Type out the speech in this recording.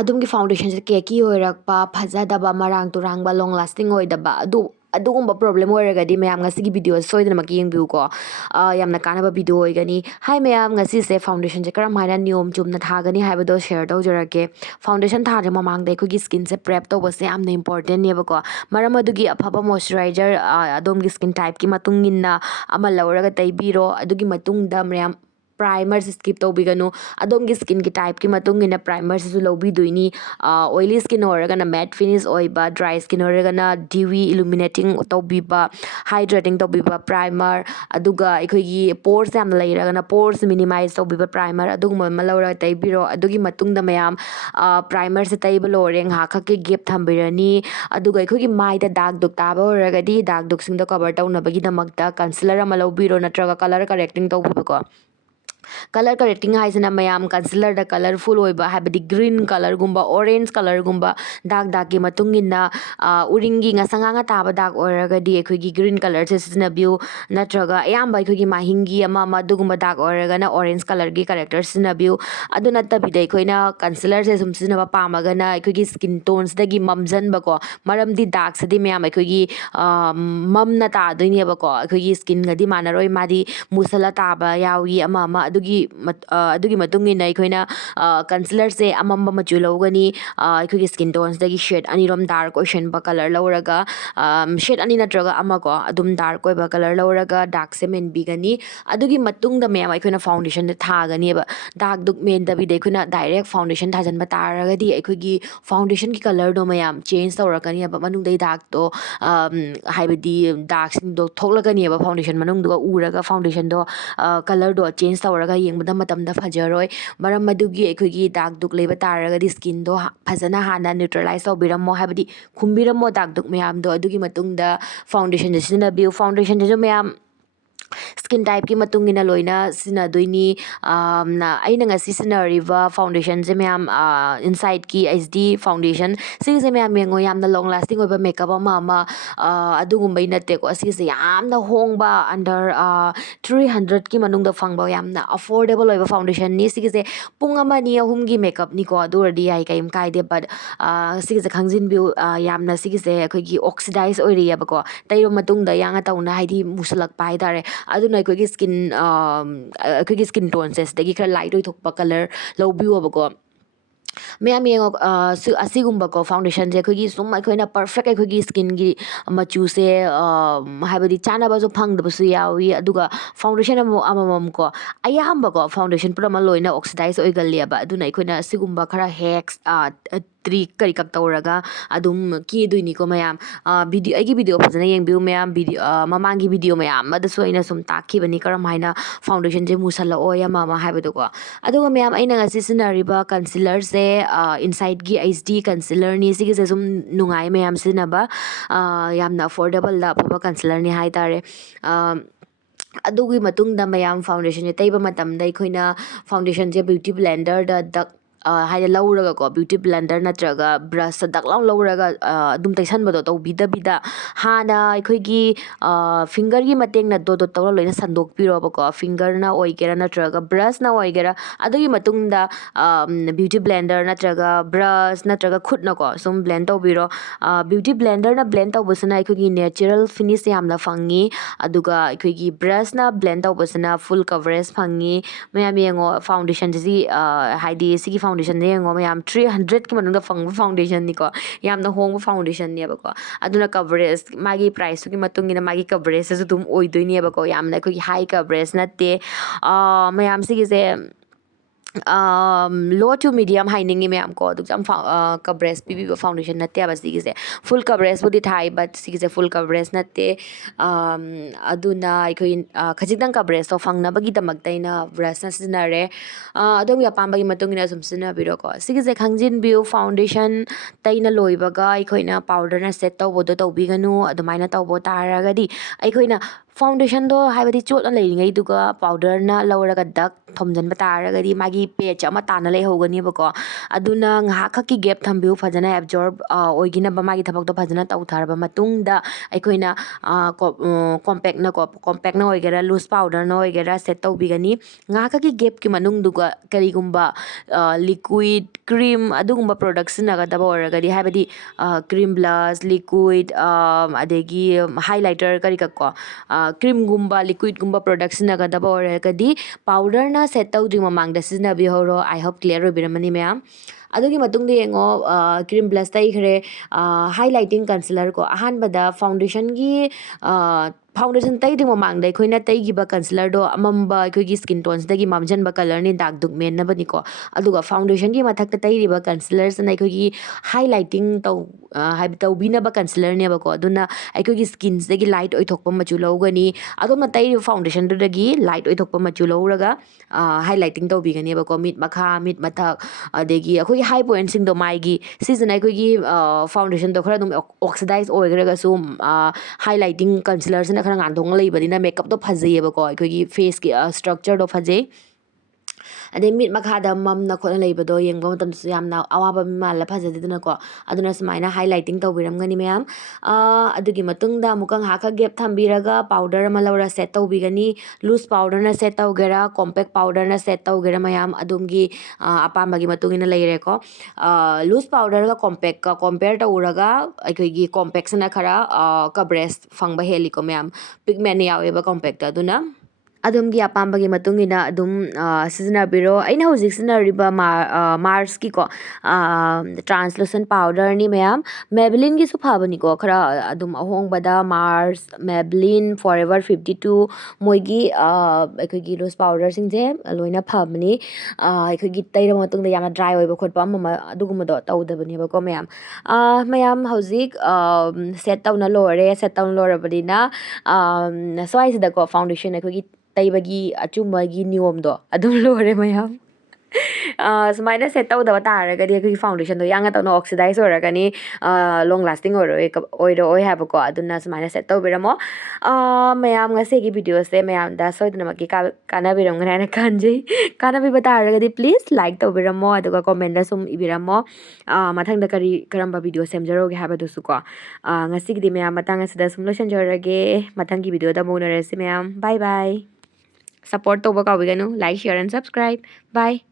ꯑꯗꯣꯝꯒꯤ ꯐꯥꯎꯟꯗꯦꯁꯟꯁꯦ ꯀꯦꯀꯤ ꯑꯣꯏꯔꯛꯄ ꯐꯖꯗꯕ ꯃꯔꯥꯡ ꯇꯨꯔꯥꯡꯕ ꯂꯣꯡ ꯂꯥꯁꯇꯤꯡ ꯑꯣꯏꯗꯕ ꯑꯗꯨꯒꯨꯝꯕ ꯄ꯭ꯔꯣꯕ꯭ꯂꯦꯝ ꯑꯣꯏꯔꯒꯗꯤ ꯃꯌꯥꯝ ꯉꯁꯤꯒꯤ ꯚꯤꯗꯤꯑꯣ ꯁꯣꯏꯗꯅꯃꯛꯀꯤ ꯌꯦꯡꯕꯤꯌꯨꯀꯣ ꯌꯥꯝꯅ ꯀꯥꯟꯅꯕ ꯚꯤꯗꯤꯑꯣ ꯑꯣꯏꯒꯅꯤ ꯍꯥꯏ ꯃꯌꯥꯝ ꯉꯁꯤꯁꯦ ꯐꯥꯎꯟꯗꯦꯁꯟꯁꯦ ꯀꯔꯝꯍꯥꯏꯅ ꯅꯤꯌꯣꯝ ꯆꯨꯝꯅ ꯊꯥꯒꯅꯤ ꯍꯥꯏꯕꯗꯣ ꯁꯦꯌꯔ ꯇꯧꯖꯔꯛꯀꯦ ꯐꯥꯎꯟꯗꯦꯁꯟ ꯊꯥꯗ꯭ꯔꯤ ꯃꯃꯥꯡꯗ ꯑꯩꯈꯣꯏꯒꯤ ꯁ꯭ꯀꯤꯟꯁꯦ ꯄ꯭ꯔꯦꯞ ꯇꯧꯕꯁꯦ ꯌꯥꯝꯅ ꯏꯝꯄꯣꯔꯇꯦꯟꯅꯦꯕꯀꯣ ꯃꯔꯝ ꯑꯗꯨꯒꯤ ꯑꯐꯕ ꯃꯣꯏꯆꯔꯥꯏꯖꯔ ꯑꯗꯣꯝꯒꯤ ꯁ꯭ꯀꯤꯟ ꯇꯥꯏꯞꯀꯤ ꯃꯇꯨꯡ ꯏꯟꯅ ꯑꯃ ꯂꯧꯔꯒ ꯇꯩꯕꯤꯔꯣ ꯑꯗꯨꯒꯤ ꯃꯇꯨꯡꯗ ꯃꯌꯥꯝ ꯄ꯭ꯔꯥꯏꯃꯔꯁꯤ ꯁ꯭ꯀꯤꯞ ꯇꯧꯕꯤꯒꯅꯨ ꯑꯗꯣꯝꯒꯤ ꯁ꯭ꯀꯤꯟꯒꯤ ꯇꯥꯏꯞꯀꯤ ꯃꯇꯨꯡ ꯏꯟꯅ ꯄ꯭ꯔꯥꯏꯃꯔꯁꯤꯁꯨ ꯂꯧꯕꯤꯗꯣꯏꯅꯤ ꯑꯣꯏꯂꯤ ꯁ꯭ꯀꯤꯟ ꯑꯣꯏꯔꯒꯅ ꯃꯦꯠ ꯐꯤꯅꯤꯁ ꯑꯣꯏꯕ ꯗ꯭ꯔꯥꯏ ꯁ꯭ꯀꯤꯟ ꯑꯣꯏꯔꯒꯅ ꯗꯤꯋꯤꯏꯂꯨꯃꯤꯅꯦꯇꯤꯡ tꯧꯕꯤꯕ ꯍꯥꯏꯗ꯭ꯔꯦꯇꯤꯡ ꯇꯧꯕꯤꯕ ꯄ꯭ꯔꯥꯏꯃꯔ ꯑꯗꯨꯒ ꯑꯩꯈꯣꯏꯒꯤ ꯄꯣꯔꯁ ꯌꯥꯝꯅ ꯂꯩꯔꯒꯅ ꯄꯣꯔꯁ ꯃꯤꯅꯤꯃꯥꯏꯁ ꯇꯧꯕꯤꯕ ꯄ꯭ꯔꯥꯏꯃꯔ ꯑꯗꯨꯒꯨꯝꯕ ꯑꯃ ꯂꯧꯔꯒ ꯇꯩꯕꯤꯔꯣ ꯑꯗꯨꯒꯤ ꯃꯇꯨꯡꯗ ꯃꯌꯥꯝ ꯄ꯭ꯔꯥꯏꯃꯔꯁꯦ ꯇꯩꯕ ꯂꯣꯏꯔꯦ ꯉꯥꯏꯍꯥꯛꯈꯛꯀꯤ ꯒꯦꯞ ꯊꯝꯕꯤꯔꯅꯤ ꯑꯗꯨꯒ ꯑꯩꯈꯣꯏꯒꯤ ꯃꯥꯏꯗ ꯗꯥꯛ ꯗꯨꯛ ꯇꯥꯕ ꯑꯣꯏꯔꯒꯗꯤ ꯗꯥꯛ ꯗꯨꯛꯁꯤꯡꯗꯣ ꯀꯕꯔ ꯇꯧꯅꯕꯒꯤꯗꯃꯛꯇ ꯀꯟꯁꯤꯂꯔ ꯑꯃ ꯂꯧꯕꯤꯔꯣ ꯅꯠꯇ꯭ꯔꯒ ꯀꯂꯔ ꯀꯔꯦꯛꯇꯤꯡ ꯇꯧꯕꯤꯕꯀꯣ ꯀꯂꯔ ꯀꯔꯦꯛꯇꯤꯡ ꯍꯥꯏꯁꯤꯅ ꯃꯌꯥꯝ ꯀꯟꯁꯤꯂꯔꯗ ꯀꯂꯔꯐꯨꯜ ꯑꯣꯏꯕ ꯍꯥꯏꯕꯗꯤ ꯒ꯭ꯔꯤꯟ ꯀꯂꯔꯒꯨꯝꯕ ꯑꯣꯔꯦꯟꯖ ꯀꯂꯔꯒꯨꯝꯕ ꯗꯥꯛꯀꯤ ꯃꯇꯨꯡ ꯏꯟꯅ ꯎꯔꯤꯡꯒꯤ ꯉꯥꯡꯁꯪ ꯉꯥꯡꯅ ꯇꯥꯕ ꯗꯥꯛ ꯑꯣꯏꯔꯒꯗꯤ ꯑꯩꯈꯣꯏꯒꯤ ꯒ꯭ꯔꯤꯟ ꯀꯂꯔꯁꯦ ꯁꯤꯖꯤꯟꯅꯕꯤꯌꯨ ꯅꯠꯇ꯭ꯔꯒ ꯑꯌꯥꯝꯕ ꯑꯩꯈꯣꯏꯒꯤ ꯃꯍꯤꯡꯒꯤ ꯑꯃ ꯑꯗꯨꯒꯨꯝꯕ ꯗꯥꯛ ꯑꯣꯏꯔꯒꯅ ꯑꯣꯔꯦꯟꯖ ꯀꯂꯔꯒꯤ ꯀꯔꯦꯛꯇꯔ ꯁꯤꯖꯤꯟꯅꯕꯤꯌꯨ ꯑꯗꯨ ꯅꯠꯇꯕꯤꯗ ꯑꯩꯈꯣꯏꯅ ꯀꯟꯁꯤꯂꯔꯁꯦ ꯁꯨꯝ ꯁꯤꯖꯤꯟꯅꯕ ꯄꯥꯝꯃꯒꯅ ꯑꯩꯈꯣꯏꯒꯤ ꯁ꯭ꯀꯤꯟ ꯇꯣꯟꯁꯤꯗꯒꯤ ꯃꯝꯖꯟꯕꯀꯣ ꯃꯔꯝꯗꯤ ꯗꯥꯛꯁꯤꯗꯤ ꯃꯌꯥꯝ ꯑꯩꯈꯣꯏꯒꯤ ꯃꯝꯅ ꯇꯥꯗꯣꯏꯅꯦꯕꯀꯣ ꯑꯩꯈꯣꯏꯒꯤ ꯁ꯭ꯀꯤꯟꯒꯗꯤ ꯃꯥꯟꯅꯔꯣꯏ ꯃꯥꯗꯤ ꯃꯨꯁꯜꯂ ꯇꯥꯕ ꯌꯥꯎꯏ ꯑꯃ ꯑꯗꯨꯒꯤ ꯃꯇꯨꯡ ꯏꯟꯅ ꯑꯩꯈꯣꯏꯅ ꯀꯟꯁꯤꯂꯔꯁꯦ ꯑꯃꯝꯕ ꯃꯆꯨ ꯂꯧꯒꯅꯤ ꯑꯩꯈꯣꯏꯒꯤ ꯁ꯭ꯀꯤꯟ ꯇꯣꯟꯁꯤꯗꯒꯤ ꯁꯦꯠ ꯑꯅꯤꯔꯣꯝ ꯗꯥꯔꯛ ꯑꯣꯏꯁꯟꯕ ꯀꯂꯔ ꯂꯧꯔꯒ ꯁꯦꯠ ꯑꯅꯤ ꯅꯠꯇ꯭ꯔꯒ ꯑꯃꯀꯣ ꯑꯗꯨꯝ ꯗꯥꯔꯛ ꯑꯣꯏꯕ ꯀꯂꯔ ꯂꯧꯔꯒ ꯗꯥꯛꯁꯦ ꯃꯦꯟꯕꯤꯒꯅꯤ ꯑꯗꯨꯒꯤ ꯃꯇꯨꯡꯗ ꯃꯌꯥꯝ ꯑꯩꯈꯣꯏꯅ ꯐꯥꯎꯟꯗꯦꯁꯟꯁꯦ ꯊꯥꯒꯅꯦꯕ ꯗꯥꯛ ꯗꯨꯛ ꯃꯦꯟꯗꯕꯤꯗ ꯑꯩꯈꯣꯏꯅ ꯗꯥꯏꯔꯦꯛ ꯐꯥꯎꯟꯗꯦꯁꯟ ꯊꯥꯖꯤꯟꯕ ꯇꯥꯔꯒꯗꯤ ꯑꯩꯈꯣꯏꯒꯤ ꯐꯥꯎꯟꯗꯦꯁꯟꯒꯤ ꯀꯂꯔꯗꯣ ꯃꯌꯥꯝ ꯆꯦꯟꯖ ꯇꯧꯔꯛꯀꯅꯦꯕ ꯃꯅꯨꯡꯗꯩ ꯗꯥꯛꯇꯣ ꯍꯥꯏꯕꯗꯤ ꯗꯥꯛꯁꯤꯡꯗꯣ ꯊꯣꯛꯂꯛꯀꯅꯦꯕ ꯐꯥꯎꯟꯗꯦꯁꯟ ꯃꯅꯨꯡꯗꯨꯒ ꯎꯔꯒ ꯐꯥꯎꯟꯗꯦꯁꯟꯗꯣ ꯀꯂꯔꯗꯣ ꯆꯦꯟꯖ ꯇꯧꯔꯒ ꯌꯦꯡꯕꯗ ꯃꯇꯝꯗ ꯐꯖꯔꯣꯏ ꯃꯔꯝ ꯑꯗꯨꯒꯤ ꯑꯩꯈꯣꯏꯒꯤ ꯗꯥꯛ ꯗꯨꯛ ꯂꯩꯕ ꯇꯥꯔꯒꯗꯤ ꯁ꯭ꯀꯤꯟꯗꯣ ꯐꯖꯅ ꯍꯥꯟꯅ ꯅ꯭ꯌꯨꯇ꯭ꯔꯦꯂꯥꯏꯁ ꯇꯧꯕꯤꯔꯝꯃꯣ ꯍꯥꯏꯕꯗꯤ ꯈꯨꯝꯕꯤꯔꯝꯃꯣ ꯗꯥꯛ ꯗꯨꯛ ꯃꯌꯥꯝꯗꯣ ꯑꯗꯨꯒꯤ ꯃꯇꯨꯡꯗ ꯐꯥꯎꯟꯗꯦꯁꯟꯁꯦ ꯁꯤꯖꯤꯟꯅꯕꯤꯌꯨ ꯐꯥꯎꯟꯗꯦꯁꯟꯁꯤꯁꯨ ꯃꯌꯥꯝ ꯁ꯭ꯀꯤꯟ ꯇꯥꯏꯞꯀꯤ ꯃꯇꯨꯡ ꯏꯟꯅ ꯂꯣꯏꯅ ꯁꯤꯖꯤꯟꯅꯗꯣꯏꯅꯤ ꯑꯩꯅ ꯉꯁꯤ ꯁꯤꯖꯤꯟꯅꯔꯤꯕ ꯐꯥꯎꯟꯗꯦꯁꯟꯁꯦ ꯃꯌꯥꯝ ꯏꯟꯁꯥꯏꯠꯀꯤ HD ꯐꯥꯎꯟꯗꯦꯁꯟ ꯁꯤꯒꯤꯁꯦ ꯃꯌꯥꯝ ꯌꯦꯡꯉꯣ ꯌꯥꯝꯅ ꯂꯣꯡ ꯂꯥꯁꯇꯤꯡ ꯑꯣꯏꯕ ꯃꯦꯀꯞ ꯑꯃ ꯑꯗꯨꯒꯨꯝꯕꯩ ꯅꯠꯇꯦꯀꯣ ꯑꯁꯤꯁꯦ ꯌꯥꯝꯅ ꯍꯣꯡꯕ ꯑꯟꯗꯔ 300ꯀꯤ ꯃꯅꯨꯡꯗ ꯐꯪꯕ ꯌꯥꯝꯅ ꯑꯐꯣꯔꯗꯦꯕꯜ ꯑꯣꯏꯕ ꯐꯥꯎꯟꯗꯦꯁꯟꯅꯤ ꯁꯤꯒꯤꯁꯦ ꯄꯨꯡ ꯑꯃ ꯑꯅꯤ ꯑꯍꯨꯝꯒꯤ ꯃꯦꯀꯞꯅꯤꯀꯣ ꯑꯗꯨ ꯑꯣꯏꯔꯗꯤ ꯌꯥꯏ ꯀꯩꯝ ꯀꯥꯏꯗꯦ ꯕꯠ ꯁꯤꯒꯤꯁꯦ ꯈꯪꯖꯤꯟꯕꯤꯌꯨ ꯌꯥꯝꯅ ꯁꯤꯒꯤꯁꯦ ꯑꯩꯈꯣꯏꯒꯤ ꯑꯣꯛꯁꯤꯗꯥꯏꯁ ꯑꯣꯏꯔꯤꯑꯕꯀꯣ ꯇꯩꯕ ꯃꯇꯨꯡꯗ ꯌꯥꯡꯅ ꯇꯧꯅ ꯍꯥꯏꯗꯤ ꯃꯨꯁꯜꯂꯛꯄ ꯍꯥꯏꯇꯥꯔꯦ ꯑꯗꯨꯅ ꯑꯩꯈꯣꯏꯒꯤ ꯁ꯭ꯀꯤꯟ ꯇꯣꯟꯁꯦ ꯁꯤꯗꯒꯤ ꯈꯔ ꯂꯥꯏꯠ ꯑꯣꯏꯊꯣꯛꯄ ꯀꯂꯔ ꯂꯧꯕꯤꯌꯣꯕꯀꯣ ꯃꯌꯥꯝ ꯌꯦꯡꯉꯣ ꯑꯁꯤꯒꯨꯝꯕꯀꯣ ꯐꯥꯎꯟꯗꯦꯁꯟꯁꯦ ꯑꯩꯈꯣꯏꯒꯤ ꯁꯨꯝ ꯑꯩꯈꯣꯏꯅ ꯄꯔꯐꯦꯛ ꯑꯩꯈꯣꯏꯒꯤ ꯁ꯭ꯀꯤꯟꯒꯤ ꯃꯆꯨꯁꯦ ꯍꯥꯏꯕꯗꯤ ꯆꯥꯅꯕꯁꯨ ꯐꯪꯗꯕꯁꯨ ꯌꯥꯎꯏ ꯑꯗꯨꯒ ꯐꯥꯎꯟꯗꯦꯁꯟ ꯑꯃꯃꯝꯀꯣ ꯑꯌꯥꯝꯕꯀꯣ ꯐꯥꯎꯟꯗꯦꯁꯟ ꯄꯨꯝꯅꯃꯛ ꯂꯣꯏꯅ ꯑꯣꯛꯁꯤꯗꯥꯏꯁ ꯑꯣꯏꯒꯜꯂꯦꯕ ꯑꯗꯨꯅ ꯑꯩꯈꯣꯏꯅ ꯑꯁꯤꯒꯨꯝꯕ ꯈꯔ ꯇ꯭ꯔꯤꯛ ꯀꯛ ꯇꯧꯔꯒ ꯑꯗꯨꯝ ꯀꯦꯗꯣꯏꯅꯤꯀꯣ ꯃꯌꯥꯝ ꯑꯩꯒꯤ ꯚꯤꯗꯤꯑꯣ ꯐꯖꯅ ꯌꯦꯡꯕꯤꯌꯨ ꯃꯌꯥꯝ ꯃꯃꯥꯡꯒꯤ ꯚꯤꯗꯤꯑꯣ ꯃꯌꯥꯝ ꯑꯃꯗꯁꯨ ꯑꯩꯅ ꯁꯨꯝ ꯇꯥꯛꯈꯤꯕꯅꯤ ꯀꯔꯝ ꯍꯥꯏꯅ ꯐꯥꯎꯟꯗꯦꯁꯟꯁꯦ ꯃꯨꯁꯜꯂꯛꯑꯣꯏ ꯑꯃ ꯍꯥꯏꯕꯗꯣꯀꯣ ꯑꯗꯨꯒ ꯃꯌꯥꯝ ꯑꯩꯅ ꯉꯁꯤ ꯁꯤꯖꯤꯟꯅꯔꯤꯕ ꯀꯟꯁꯤꯂꯔꯁꯦ ꯏꯟꯁꯥꯏꯠꯀꯤ HD ꯀꯟꯁꯤꯂꯔꯅꯤ ꯁꯤꯒꯤꯁꯦ ꯁꯨꯝ ꯅꯨꯡꯉꯥꯏ ꯃꯌꯥꯝ ꯁꯤꯖꯤꯟꯅꯕ ꯌꯥꯝꯅ ꯑꯐꯣꯔꯗꯦꯕꯜꯗ ꯑꯐꯕ ꯀꯟꯁꯤꯂꯔꯅꯤ ꯍꯥꯏꯇꯥꯔꯦ ꯑꯗꯨꯒꯤ ꯃꯇꯨꯡꯗ ꯃꯌꯥꯝ ꯐꯥꯎꯟꯗꯦꯁꯟꯁꯦ ꯇꯩꯕ ꯃꯇꯝꯗ ꯑꯩꯈꯣꯏꯅ ꯐꯥꯎꯟꯗꯦꯁꯟꯁꯦ ꯕ꯭ꯌꯨꯇꯤ ꯕ꯭ꯂꯦꯟꯗꯔꯗ ꯍꯥꯏꯗꯤ ꯂꯧꯔꯒꯀꯣ ꯕ꯭ꯌꯨꯇꯤ ꯕ꯭ꯂꯦꯟꯗꯔ ꯅꯠꯇ꯭ꯔꯒ ꯕ꯭ꯔꯁꯇ ꯗꯛ ꯂꯥꯎ ꯂꯧꯔꯒ ꯑꯗꯨꯝ ꯇꯩꯁꯟꯕꯗꯣ ꯇꯧꯕꯤꯗꯕꯤꯗ ꯍꯥꯟꯅ ꯑꯩꯈꯣꯏꯒꯤ ꯐꯤꯡꯒꯔꯒꯤ ꯃꯇꯦꯡꯅ ꯗꯣꯠ ꯇꯧꯔ ꯂꯣꯏꯅ ꯁꯟꯗꯣꯛꯄꯤꯔꯣꯕꯀꯣ ꯐꯤꯡꯒꯔꯅ ꯑꯣꯏꯒꯦꯔꯥ ꯅꯠꯇ꯭ꯔꯒ ブラꯁꯅ ꯑꯣꯏꯒꯦꯔꯥ ꯑꯗꯨꯒꯤ ꯃꯇꯨꯡꯗ ꯕ꯭ꯌꯨꯇꯤ ꯕ꯭ꯂꯦꯟꯗꯔ ꯅꯠꯇ꯭ꯔꯒ ꯕ꯭ꯔꯁ ꯅꯠꯇ꯭ꯔꯒ ꯈꯨꯠꯅꯀꯣ ꯁꯨꯝ ꯕ꯭ꯂꯦꯟ ꯇꯧꯕꯤꯔꯣ ꯕ꯭ꯌꯨꯇꯤ ꯕ꯭ꯂꯦꯟꯗꯔꯅ ꯕ꯭ꯂꯦꯟ ꯇꯧꯕꯁꯤꯅ ꯑꯩꯈꯣꯏꯒꯤ ꯅꯦꯆꯔꯦꯜ ꯐꯤꯅꯤꯁ ꯌꯥꯝꯅ ꯐꯪꯉꯤ ꯑꯗꯨꯒ ꯑꯩꯈꯣꯏꯒꯤ ꯕ꯭ꯔꯁꯅ ꯕ꯭ꯂꯦꯟ ꯇꯧꯕꯁꯤꯅ ꯐꯨꯜ ꯀꯚꯔꯦꯖ ꯐꯪꯉꯤ ꯃꯌꯥꯝ ꯌꯦꯡꯉꯣ ꯐꯥꯎꯟꯗꯦꯁꯟꯁꯤ ꯍꯥꯏꯗꯤ ꯁꯤꯒꯤ ꯐꯥꯎꯟꯗꯦꯁꯟꯗ ꯌꯦꯡꯉꯣ ꯃꯌꯥꯝ 300ꯀꯤ ꯃꯅꯨꯡꯗ ꯐꯪꯕ ꯐꯥꯎꯟꯗꯦꯁꯟꯅꯤꯀꯣ ꯌꯥꯝꯅ ꯍꯣꯡꯕ ꯐꯥꯎꯟꯗꯦꯁꯟꯅꯦꯕꯀꯣ ꯑꯗꯨꯅ ꯀꯚꯔꯦꯖ ꯃꯥꯒꯤ ꯄ꯭ꯔꯥꯏꯁꯇꯨꯒꯤ ꯃꯇꯨꯡ ꯏꯟꯅ ꯃꯥꯒꯤ ꯀꯚꯔꯦꯖꯇꯁꯨ ꯑꯗꯨꯝ ꯑꯣꯏꯗꯣꯏꯅꯦꯕꯀꯣ ꯌꯥꯝꯅ ꯑꯩꯈꯣꯏꯒꯤ ꯍꯥꯏ ꯀꯚꯔꯦꯖ ꯅꯠꯇꯦ ꯃꯌꯥꯝ ꯁꯤꯒꯤꯁꯦ ꯂꯣ ꯇꯨ ꯃꯤडियम ꯍꯥꯏꯅꯤꯡꯉꯤ ꯃꯌꯥꯝ ꯀꯣ ꯑꯗꯨ ꯌꯥꯝ ꯀꯚꯔꯦꯖ ꯄꯤꯕꯤꯕ ꯐꯥꯎꯟꯗꯦꯁꯟ ꯅꯠꯇꯦꯕ ꯁꯤꯒꯤꯁꯦ ꯐꯨꯜ ꯀꯚꯔꯦꯖꯕꯨꯗꯤ ꯊꯥꯏ ꯕꯠ ꯁꯤꯒꯤꯁꯦ ꯐꯨꯜ ꯀꯚꯔꯦꯖ ꯅꯠꯇꯦ ꯑꯗꯨꯅ ꯑꯩꯈꯣꯏ ꯈꯖꯤꯛꯇꯪ ꯀꯚꯔꯦꯖꯇꯣ ꯐꯪꯅꯕꯒꯤꯗꯃꯛꯇ ꯑꯩꯅ ꯕ꯭ꯔꯁꯅ ꯁꯤꯖꯤꯟꯅꯔꯦ ꯑꯗꯣꯝꯒꯤ ꯑꯄꯥꯝꯕꯒꯤ ꯃꯇꯨꯡ ꯏꯟꯅ ꯁꯨꯝ ꯁꯤꯖꯤꯟꯅꯕꯤꯔꯣꯀꯣ ꯁꯤꯒꯤꯁꯦ ꯈꯪꯖꯤꯟꯕꯤꯌꯨ ꯐꯥꯎꯟꯗꯦꯁꯟ ꯇꯩꯅ ꯂꯣꯏꯕꯒ ꯑꯩꯈꯣꯏꯅ ꯄꯥꯎꯗꯔꯅ ꯁꯦꯠ ꯇꯧꯕꯗꯣ ꯇꯧꯕꯤꯒꯅꯨ ꯑꯗꯨꯃꯥꯏꯅ ꯇꯧꯕ ꯇꯥꯔꯒꯗꯤ ꯑꯩꯈꯣꯏꯅ foundation do haibadi chot na leiringai duga powder na lawraga dak thomjanba taragadi magi patch ama tana leihogani bako aduna ngha khaki gap thambiu phajana absorb oigina ba magi thabak do phajana tawtharaba matungda aikoina compact na oigera loose powder na oigera set tawbigani ngha khaki gap ki manung duga karigumba liquid cream adugumba products nagadaba oragadi haibadi cream blush liquid adegi highlighter kari kakko cream gumba liquid gumba products nagadaba oragadi powder na set tawdri mamangda siznabi horo I hope clear obiramani ma'am adugi matungda yengo cream blush taikhre highlighting concealer ko ahanbada foundation gi foundation taidi mamangda aikoina taigiba concealer do amamba aikoigi skin tones dagi mamjanba color ni dark duk men nabani ko aduga foundation gi mathakta tairiba concealers na aikoigi highlighting taw haib tawbinaba concealer ne bako aduna aikoigi skins dagi light oithokpa machu lawgani adona tairi foundation do dagi light oithokpa machu lawraga highlighting tawbigani bako mid makha mid mathak adegi aikoigi high point sing do maigi season aikoigi foundation do khara dum oxidize oigraga su highlighting concealers na khara ngandong leibadina makeup do phajeyebako aikoigi face ki structure do phajey adai mit makhada mamna khona leibado yengba matamsu yamna awaba mimala phajadiduna ko aduna sumaina highlighting tawbiramgani ma'am adugi matungda mukang haka gap thambiraga powder ama laura set tawbigani loose powder na set tawgera compact powder na set tawgera ma'am adumgi apambagi matungina leire ko loose powder ga compact ka compare tawuraga aikoigi compact na khara coverage fangba heli ko ma'am pigment yaweba compact aduna adumgi apambagi matungina adum sizinabiro aina hojik sizinariba Mars ki ko translucent powder ni ma'am Maybelline gi su phabani ko khara adum ahongbada Mars Maybelline Forever 52 moigi aikoigi rose powder singje loina phabani aikoigi taira matungda yamna dry oiba khotpa amma adugumado tawdabani ba ko ma'am ma'am hojik set tawna lore set tawna lorabadina swai sida ko foundation aikoigi taibagi achumagi niyom do adum lore mayam sumaina set tawdaba taragadi aikoigi foundation do yanga tawna oxidize oragani long lasting oi habako aduna sumaina set tawbiramo mayam ngase gi video se mayam da soidna maki kanabiramgana na kanjei kanabiba taragadi please like tawbiramo aduga comment da sum ibiramo mathangda karamba video semjaroge habadusu ko ngasi gi mayam matang asida sum losanjorage mathangi video da monarese mayam bye bye support to baka like share and subscribe bye